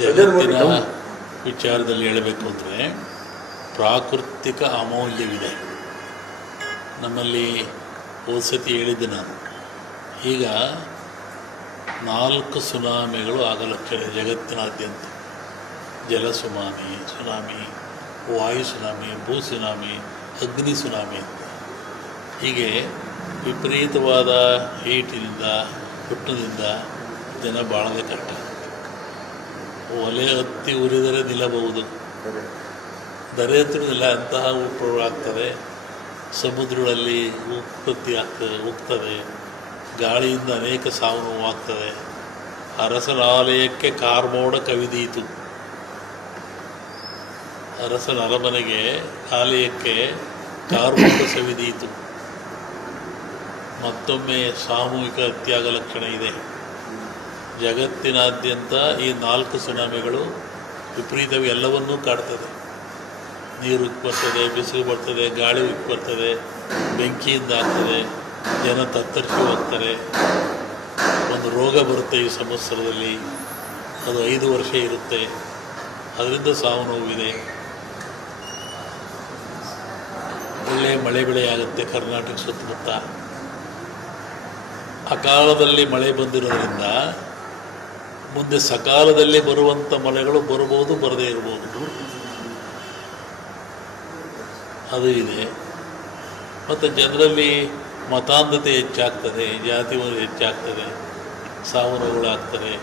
ಜಗತ್ತಿನ ವಿಚಾರದಲ್ಲಿ ಹೇಳಬೇಕು ಅಂದರೆ ಪ್ರಾಕೃತಿಕ ಅಮೌಲ್ಯವಿದೆ. ನಮ್ಮಲ್ಲಿ ಹೋದ್ಸತಿ ಹೇಳಿದ್ದೆ ನಾನು, ಈಗ 4 ಸುನಾಮಿಗಳು ಆಗಲಕ್ಷಣೆ ಜಗತ್ತಿನಾದ್ಯಂತ. ಜಲ ಸುನಾಮಿ, ವಾಯು ಸುನಾಮಿ, ಭೂ ಸುನಾಮಿ, ಅಗ್ನಿ ಸುನಾಮಿ ಅಂತ. ಹೀಗೆ ವಿಪರೀತವಾದ ಹೀಟಿನಿಂದ, ಉಷ್ಣದಿಂದ ಜನ ಬಾಳದೆ ಕಷ್ಟ. ಒಲೆ ಹತ್ತಿ ಉರಿದರೆ ನಿಲ್ಲಬಹುದು, ದರೆ ಹತ್ತಿರದಿಲ್ಲ ಅಂತಹ ಆಗ್ತದೆ. ಸಮುದ್ರಗಳಲ್ಲಿ ಉತ್ಪತ್ತಿ ಹೋಗ್ತದೆ. ಗಾಳಿಯಿಂದ ಅನೇಕ ಸಾವು ನೋವಾಗ್ತದೆ. ಅರಸನ ಆಲಯಕ್ಕೆ ಕಾರ್ಮೋಡ ಕವಿದೀತು. ಅರಸನ ಅರಮನೆಗೆ ಆಲಯಕ್ಕೆ ಕಾರ್ಮೋಡ ಸವಿದೀತು. ಮತ್ತೊಮ್ಮೆ ಸಾಮೂಹಿಕ ಹತ್ಯಾಗ ಲಕ್ಷಣ ಇದೆ. ಜಗತ್ತಿನಾದ್ಯಂತ ಈ 4 ಸುನಾಮಿಗಳು ವಿಪರೀತವಾಗಿ ಎಲ್ಲವನ್ನೂ ಕಾಡ್ತದೆ. ನೀರು ಉಕ್ಕಿ ಬರ್ತದೆ, ಬಿಸಿಲು ಬರ್ತದೆ, ಗಾಳಿ ಉಕ್ಕಿ ಬರ್ತದೆ, ಬೆಂಕಿಯಿಂದ ಆಗ್ತದೆ, ಜನ ತತ್ತರಿಸಿ ಹೋಗ್ತಾರೆ. ಒಂದು ರೋಗ ಬರುತ್ತೆ ಈ ಸಂವತ್ಸರದಲ್ಲಿ, ಅದು 5 ವರ್ಷ ಇರುತ್ತೆ. ಅದರಿಂದ ಸಾವು ನೋವಿದೆ. ಒಳ್ಳೆಯ ಮಳೆ ಬೆಳೆ ಆಗುತ್ತೆ ಕರ್ನಾಟಕ ಸುತ್ತಮುತ್ತ. ಅಕಾಲದಲ್ಲಿ ಮಳೆ ಬಂದಿರೋದ್ರಿಂದ ಮುಂದೆ ಸಕಾಲದಲ್ಲಿ ಬರುವಂಥ ಮಳೆಗಳು ಬರಬಹುದು, ಬರದೇ ಇರಬಹುದು. ಅದು ಇದೆ. ಮತ್ತು ಜನರಲ್ಲಿ ಮತಾಂಧತೆ ಹೆಚ್ಚಾಗ್ತದೆ, ಜಾತಿವಾದ ಹೆಚ್ಚಾಗ್ತದೆ, ಸಾವು ನೋವುಗಳಾಗ್ತದೆ,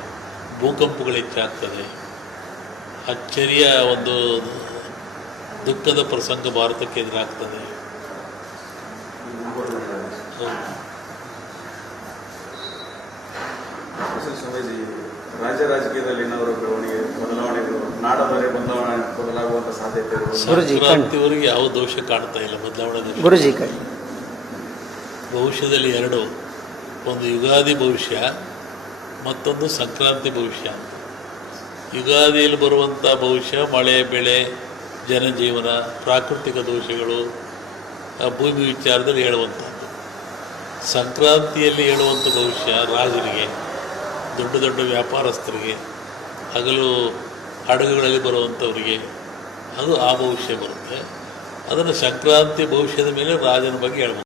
ಭೂಕಂಪಗಳು ಹೆಚ್ಚಾಗ್ತದೆ. ಅಚ್ಚರಿಯ ಒಂದು ದುಃಖದ ಪ್ರಸಂಗ ಭಾರತಕ್ಕೆ ಎದುರಾಗ್ತದೆ. ರಾಜ್ಯ ರಾಜಕೀಯದಲ್ಲಿ ಬದಲಾವಣೆಗಳು ನಾಡದವರೇ ಬದಲಾಗುವಂಥ ಸಾಧ್ಯತೆ ಸಂಕ್ರಾಂತಿವರೆಗೆ ಯಾವ ದೋಷ ಕಾಣ್ತಾ ಇಲ್ಲ. ಬದಲಾವಣೆ ಭವಿಷ್ಯದಲ್ಲಿ 2, ಒಂದು ಯುಗಾದಿ ಭವಿಷ್ಯ, ಮತ್ತೊಂದು ಸಂಕ್ರಾಂತಿ ಭವಿಷ್ಯ. ಯುಗಾದಿಯಲ್ಲಿ ಬರುವಂಥ ಭವಿಷ್ಯ ಮಳೆ ಬೆಳೆ, ಜನಜೀವನ, ಪ್ರಾಕೃತಿಕ ದೋಷಗಳು, ಭೂಮಿ ವಿಚಾರದಲ್ಲಿ ಹೇಳುವಂಥದ್ದು. ಸಂಕ್ರಾಂತಿಯಲ್ಲಿ ಹೇಳುವಂಥ ಭವಿಷ್ಯ ರಾಜರಿಗೆ, ದೊಡ್ಡ ದೊಡ್ಡ ವ್ಯಾಪಾರಸ್ಥರಿಗೆ, ಹಗಲು ಹಡಗುಗಳಲ್ಲಿ ಬರುವಂಥವರಿಗೆ, ಅದು ಆ ಭವಿಷ್ಯ ಬರುತ್ತೆ. ಅದನ್ನು ಸಂಕ್ರಾಂತಿ ಭವಿಷ್ಯದ ಮೇಲೆ ರಾಜನ ಬಗ್ಗೆ ಹೇಳ್ಬೋದು.